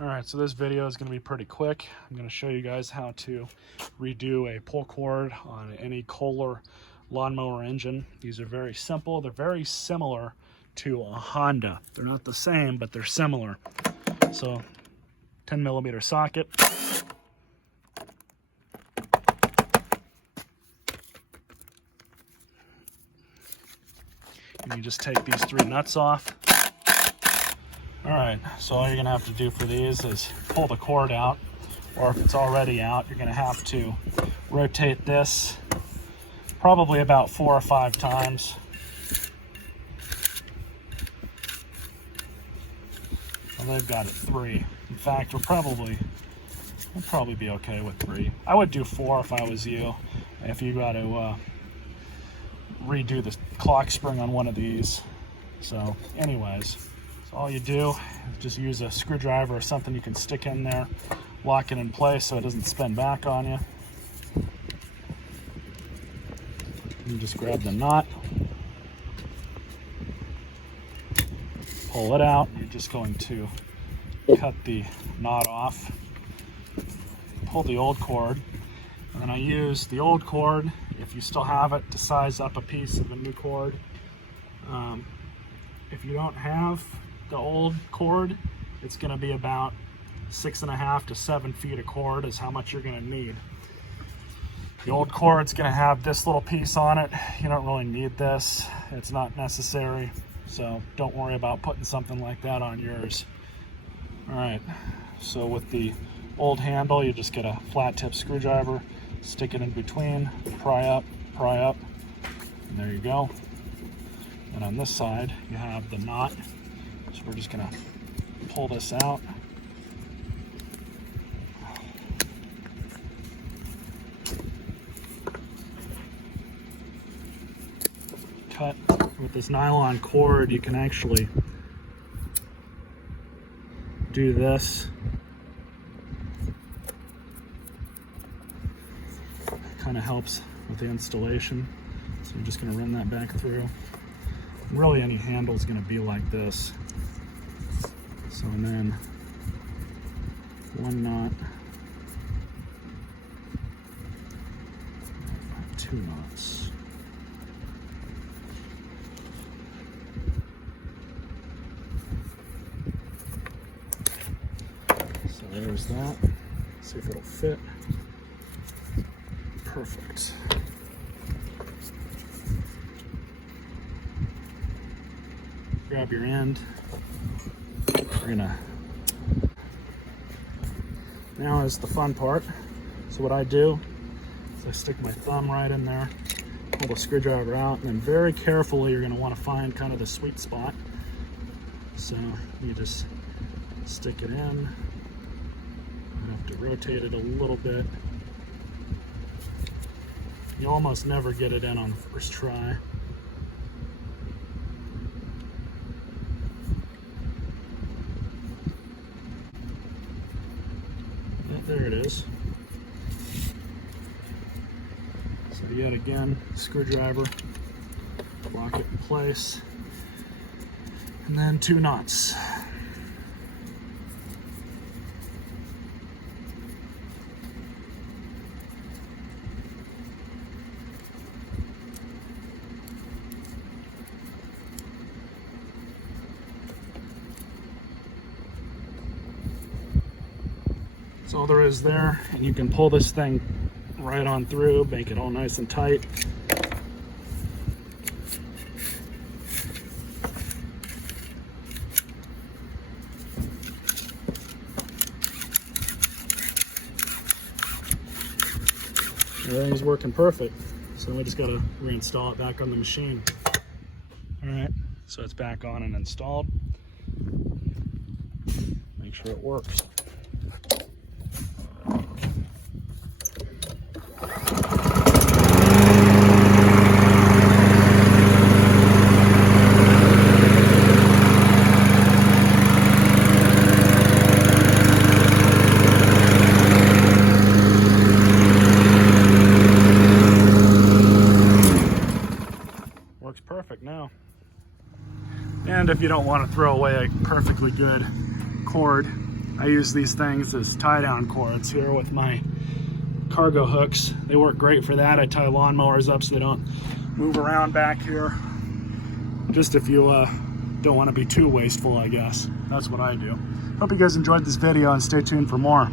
All right, so this video is going to be pretty quick. I'm going to show you guys how to redo a pull cord on any Kohler lawnmower engine. These are very simple. They're very similar to a Honda. They're not the same, but they're similar. So 10 millimeter socket. And you just take these 3 nuts off. All right, so all you're gonna have to do for these is pull the cord out, or if it's already out, you're gonna have to rotate this probably about 4 or 5 times. Well, they've got it 3. In fact, we'll probably be okay with 3. I would do 4 if I was you, if you got to redo the clock spring on one of these. So anyways, so all you do is just use a screwdriver or something you can stick in there, lock it in place so it doesn't spin back on you. You just grab the knot, pull it out. You're just going to cut the knot off, pull the old cord, and then I use the old cord, if you still have it, to size up a piece of the new cord. If you don't have the old cord, it's going to be about 6.5 to 7 feet of cord is how much you're going to need. The old cord's going to have this little piece on it. You don't really need this. It's not necessary. So don't worry about putting something like that on yours. All right, so with the old handle, you just get a flat tip screwdriver, stick it in between, pry up, and there you go. And on this side, you have the knot. So we're just gonna pull this out. Cut. With this nylon cord, you can actually do this. Kind of helps with the installation. So I'm just going to run that back through. Really, any handle is going to be like this. So, and then 1 knot, 2 knots. So there's that. See if it'll fit. Perfect. Grab your end. We're gonna, now is the fun part. So what I do is I stick my thumb right in there, pull the screwdriver out, and then very carefully you're gonna want to find kind of the sweet spot. So you just stick it in. You have to rotate it a little bit. You almost never get it in on the first try. There it is. So yet again, screwdriver, lock it in place, and then 2 knots. That's all there is there, and you can pull this thing right on through, make it all nice and tight. Everything's working perfect, so we just gotta reinstall it back on the machine. All right, so it's back on and installed. Make sure it works. Works perfect now. And if you don't want to throw away a perfectly good cord, I use these things as tie down cords here with my cargo hooks. They work great for that. I tie lawnmowers up so they don't move around back here. Just if you don't want to be too wasteful, I guess. That's what I do. Hope you guys enjoyed this video and stay tuned for more.